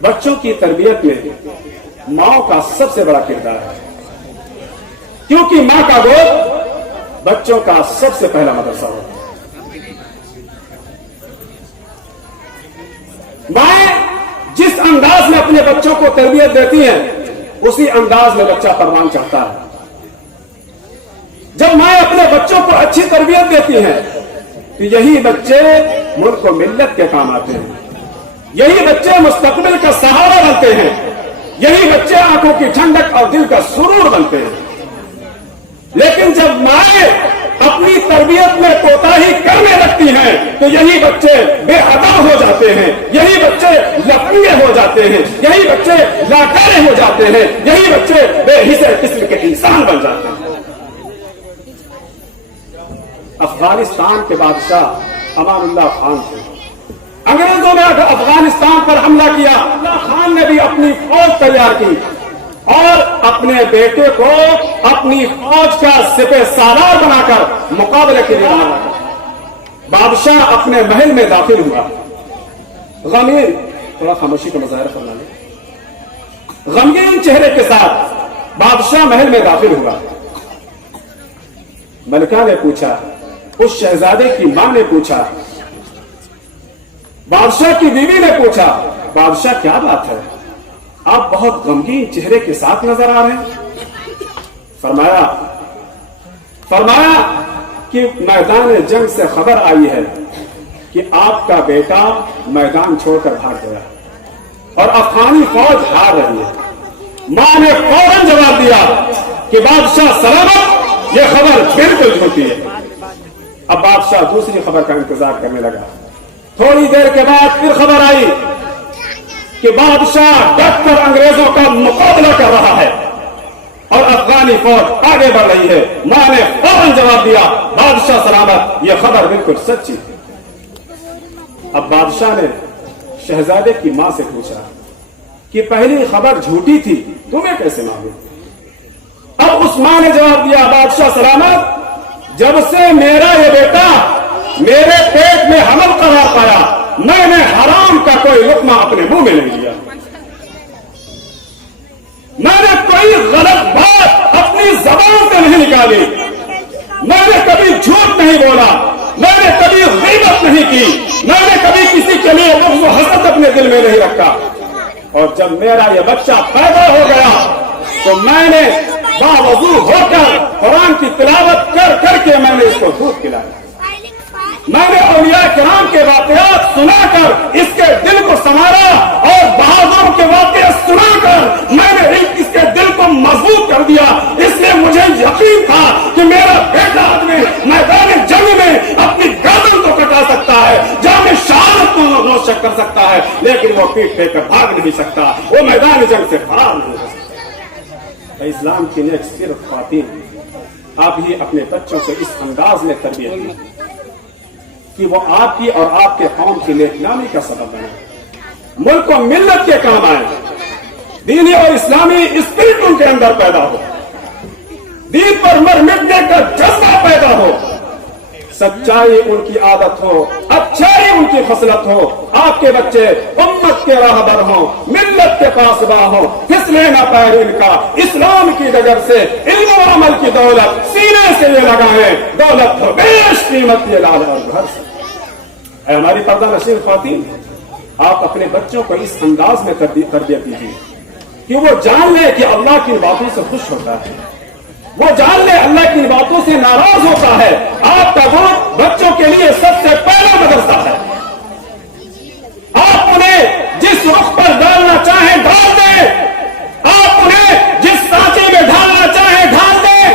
بچوں کی تربیت میں ماں کا سب سے بڑا کردار ہے، کیونکہ ماں کا گود بچوں کا سب سے پہلا مدرسہ ہوتا ہے۔ مائیں جس انداز میں اپنے بچوں کو تربیت دیتی ہیں اسی انداز میں بچہ پروان چڑھتا ہے۔ جب مائیں اپنے بچوں کو اچھی تربیت دیتی ہیں تو یہی بچے ملک و ملت کے کام آتے ہیں، یہی بچے مستقبل کا سہارا بنتے ہیں، یہی بچے آنکھوں کی ٹھنڈک اور دل کا سرور بنتے ہیں۔ لیکن جب مائیں اپنی تربیت میں کوتاہی کرنے لگتی ہیں تو یہی بچے بے ادب ہو جاتے ہیں، یہی بچے لفنگے ہو جاتے ہیں، یہی بچے لاچار ہو جاتے ہیں، یہی بچے بے حص قسم کے انسان بن جاتے ہیں۔ افغانستان کے بادشاہ امان اللہ خان تھے، انگریزوں نے افغانستان پر حملہ کیا، اللہ خان نے بھی اپنی فوج تیار کی اور اپنے بیٹے کو اپنی فوج کا سپہ سالار بنا کر مقابلے کے لیے بنا۔ بادشاہ اپنے محل میں داخل ہوا، غمگین، تھوڑا خاموشی کا مظاہرہ کرنا ہے، غمگین چہرے کے ساتھ بادشاہ محل میں داخل ہوا۔ ملکہ نے پوچھا، اس شہزادے کی ماں نے پوچھا، بادشاہ کی بیوی نے پوچھا، بادشاہ کیا بات ہے، آپ بہت غمگین چہرے کے ساتھ نظر آ رہے ہیں؟ فرمایا کہ میدان جنگ سے خبر آئی ہے کہ آپ کا بیٹا میدان چھوڑ کر بھاگ گیا اور افغانی فوج ہار رہی ہے۔ ماں نے فوراً جواب دیا کہ بادشاہ سلامت، یہ خبر بالکل جھوٹی ہے۔ اب بادشاہ دوسری خبر کا انتظار کرنے لگا۔ تھوڑی دیر کے بعد پھر خبر آئی کہ بادشاہ ڈٹ کر انگریزوں کا مقابلہ کر رہا ہے اور افغانی فوج آگے بڑھ رہی ہے۔ ماں نے فوراً جواب دیا، بادشاہ سلامت، یہ خبر بالکل سچی ہے۔ اب بادشاہ نے شہزادے کی ماں سے پوچھا کہ پہلی خبر جھوٹی تھی، تمہیں کیسے معلوم؟ اب اس ماں نے جواب دیا، بادشاہ سلامت، جب سے میرا یہ بیٹا میرے پیٹ میں حمل قرار پایا، میں نے حرام کا کوئی لقمہ اپنے منہ میں نہیں لیا، میں نے کوئی غلط بات اپنی زبان سے نہیں نکالی، میں نے کبھی جھوٹ نہیں بولا، میں نے کبھی غیبت نہیں کی، میں نے کبھی کسی کے لیے بغض و حسد اپنے دل میں نہیں رکھا۔ اور جب میرا یہ بچہ پیدا ہو گیا تو میں نے باوضو ہو کر قرآن کی تلاوت کر کر کے میں نے اس کو دودھ پلایا، میں نے اولیاء کرام کے واقعات سنا کر اس کے دل کو سنوارا اور بہادروں کے واقعات سنا کر میں نے اس کے دل کو مضبوط کر دیا۔ اس لیے مجھے یقین تھا کہ میرا بیٹا آدمی میدان جنگ میں اپنی گردن کو کٹا سکتا ہے، جام شہادت کو نوش کر سکتا ہے، لیکن وہ پیٹ پھیر کر بھاگ نہیں سکتا، وہ میدان جنگ سے فرار نہیں ہو سکتا۔ اسلام کی نیک صرف خواتین، آپ ہی اپنے بچوں کو اس انداز میں تربیت دیں کہ وہ آپ کی اور آپ کے قوم کی نیک نامی کا سبب بنے، ملک و ملت کے کام آئے، دینی اور اسلامی اسپرٹ ان کے اندر پیدا ہو، دین پر مر مٹنے کا جذبہ پیدا ہو، سچائی ان کی عادت ہو، اچھائی ان کی خصلت ہو، آپ کے بچے امت کے راہبر ہوں، ملت کے پاسباں ہوں، پھسلے نہ پیر ان کا، اسلام کی ڈگر سے علم و عمل کی دولت سینے سے یہ لگائیں، دولت ہو بیش قیمت یہ لال اور گھر سے۔ اے ہماری پردہ نشین خواتین، آپ اپنے بچوں کو اس انداز میں تربیت دیجیے کہ وہ جان لے کہ اللہ کی باتوں سے خوش ہوتا ہے، وہ جان لے اللہ کی باتوں سے ناراض ہوتا ہے۔ آپ کا وقت بچوں کے لیے سب سے پہلا مدرسہ ہے، آپ انہیں جس رخ پر ڈالنا چاہیں ڈال دیں، آپ انہیں جس سانچے میں ڈالنا چاہیں ڈال دیں۔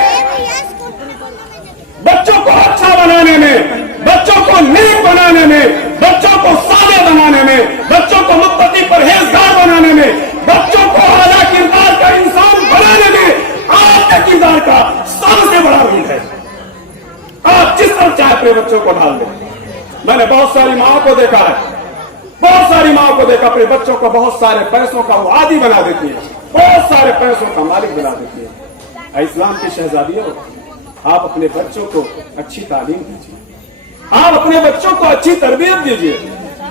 بچوں کو اچھا بنانے میں، بچوں کو نیک بنانے میں، بچوں کو سادہ بنانے میں، بچوں کو متقی پرہیزگار بنانے میں، بچوں کو اعلیٰ کردار کا انسان بنانے میں آپ کے کردار کا سب سے بڑا رول ہے۔ آپ جس طرح چاہے اپنے بچوں کو ڈال دیں۔ میں نے بہت ساری ماں کو دیکھا ہے، بہت ساری ماں کو دیکھا اپنے بچوں کو بہت سارے پیسوں کا وہ عادی بنا دیتی ہے، بہت سارے پیسوں کا مالک بنا دیتی ہے۔ اسلام کی شہزادیوں، آپ اپنے بچوں کو اچھی تعلیم دیجیے، آپ اپنے بچوں کو اچھی تربیت دیجیے،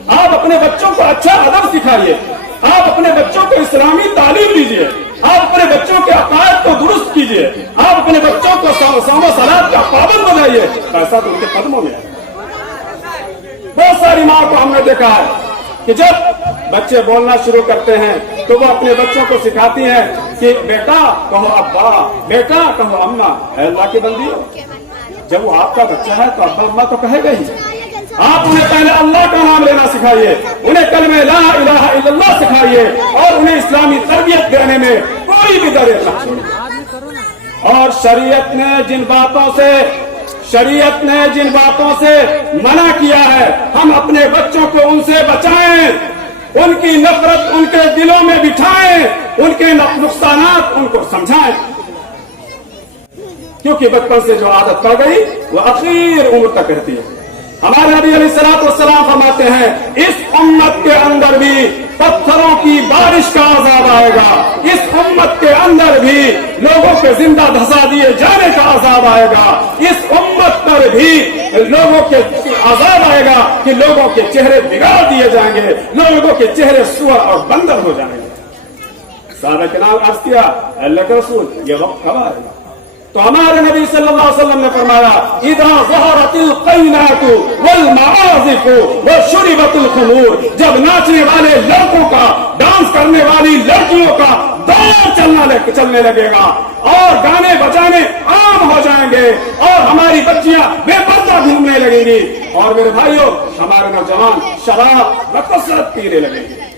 آپ اپنے بچوں کو اچھا ادب سکھائیے، آپ اپنے بچوں کو اسلامی تعلیم دیجیے, آپ اپنے بچوں کے عقائد کو درست کیجیے, آپ اپنے بچوں کو صوم و صلاۃ کا پابند بنائیے. ایسا تو ان کے قدموں میں ہے. بہت ساری ماں کو ہم نے دیکھا ہے کہ جب بچے بولنا شروع کرتے ہیں تو وہ اپنے بچوں کو سکھاتی ہیں کہ بیٹا کہو ابا, بیٹا کہو اما. اے اللہ کی بندی, جب وہ آپ کا بچہ ہے تو ابا اما تو کہے گا ہی. آپ انہیں پہلے اللہ کا نام لینا سکھائیے, انہیں کلمہ لا الہ الا اللہ سکھائیے, اور انہیں اسلامی تربیت دینے میں کوئی بھی دریر نہ چھوڑیں. اور شریعت نے جن باتوں سے منع کیا ہے, ہم اپنے بچوں کو ان سے بچائیں, ان کی نفرت ان کے دلوں میں بٹھائیں, ان کے نقصانات ان کو سمجھائیں, کیونکہ بچپن سے جو عادت پڑ گئی وہ اخیر عمر تک رہتی ہے. ہمارے نبی علیہ الصلوۃ والسلام فرماتے ہیں اس امت کے اندر بھی پتھروں کی بارش کا عذاب آئے گا, اس امت کے اندر بھی لوگوں کے زندہ دھسا دیے جانے کا عذاب آئے گا, اس امت پر بھی لوگوں کے عذاب آئے گا کہ لوگوں کے چہرے بگاڑ دیے جائیں گے, لوگوں کے چہرے سور اور بندر ہو جائیں گے. صحابہ کرام عرض کیا اللہ کے رسول یہ وقت کب آئے گا؟ تو ہمارے نبی صلی اللہ علیہ وسلم نے فرمایا اذا ظہرت القینات والمعازف وشربت الخمور, جب ناچنے والے لڑکوں کا, ڈانس کرنے والی لڑکیوں کا دور چلنے لگے گا, اور گانے بجانے عام ہو جائیں گے, اور ہماری بچیاں بے پردہ گھومنے لگیں گی, اور میرے بھائیوں ہمارے نوجوان شراب بکثرت پینے لگیں گے.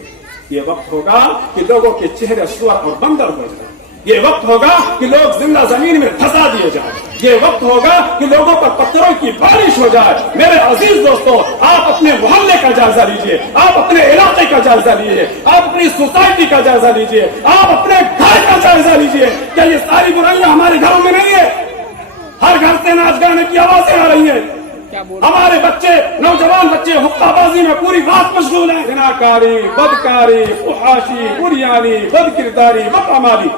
یہ وقت ہوگا کہ لوگوں کے چہرے سور اور بندر ہو جائیں. یہ وقت ہوگا کہ لوگ زندہ زمین میں دھسا دیے جائیں. یہ وقت ہوگا کہ لوگوں پر پتھروں کی بارش ہو جائے. میرے عزیز دوستو, آپ اپنے محلے کا جائزہ لیجئے, آپ اپنے علاقے کا جائزہ لیجئے, آپ اپنی سوسائٹی کا جائزہ لیجئے, آپ اپنے گھر کا جائزہ لیجئے. کیا یہ ساری برائیاں ہمارے گھروں میں نہیں ہے؟ ہر گھر سے ناچ گانے کی آوازیں آ رہی ہیں. ہمارے بچے, نوجوان بچے حقہ بازی میں پوری رات مشغول ہیں. زناکاری, بدکاری, فحاشی, بریانی, بد کرداری, بدعمالی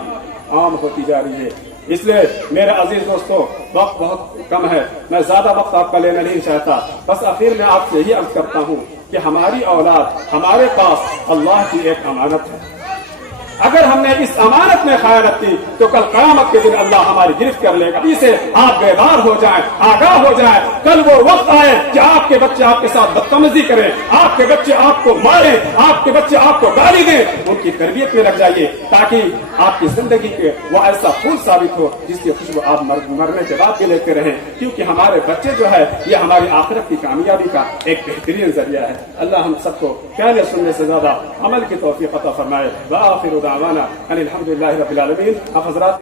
عام ہوتی جا رہی ہے. اس لیے میرے عزیز دوستو وقت بہت کم ہے, میں زیادہ وقت آپ کا لینا نہیں چاہتا. بس آخر میں آپ سے یہی عرض کرتا ہوں کہ ہماری اولاد ہمارے پاس اللہ کی ایک امانت ہے. اگر ہم نے اس امانت میں خیانت کی تو کل قیامت کے دن اللہ ہماری گرفت کر لے گا. اسے آپ بیدار ہو جائیں, آگاہ ہو جائیں. کل وہ وقت آئے کہ آپ کے بچے آپ کے ساتھ بدتمیزی کریں, آپ کے بچے آپ کو ماریں, آپ کے بچے آپ کو گالی دیں. ان کی تربیت میں لگ جائیے تاکہ آپ کی زندگی کے وہ ایسا پھول ثابت ہو جس کی خوشبو آپ مرنے کے بعد بھی لیتے رہیں, کیونکہ ہمارے بچے جو ہے یہ ہماری آخرت کی کامیابی کا ایک بہترین ذریعہ ہے. اللہ ہم سب کو کہنے سننے سے زیادہ عمل کی توفیق عطا فرمائے. وآخر دعوانا ان الحمد للہ رب العالمین. آپ حضرات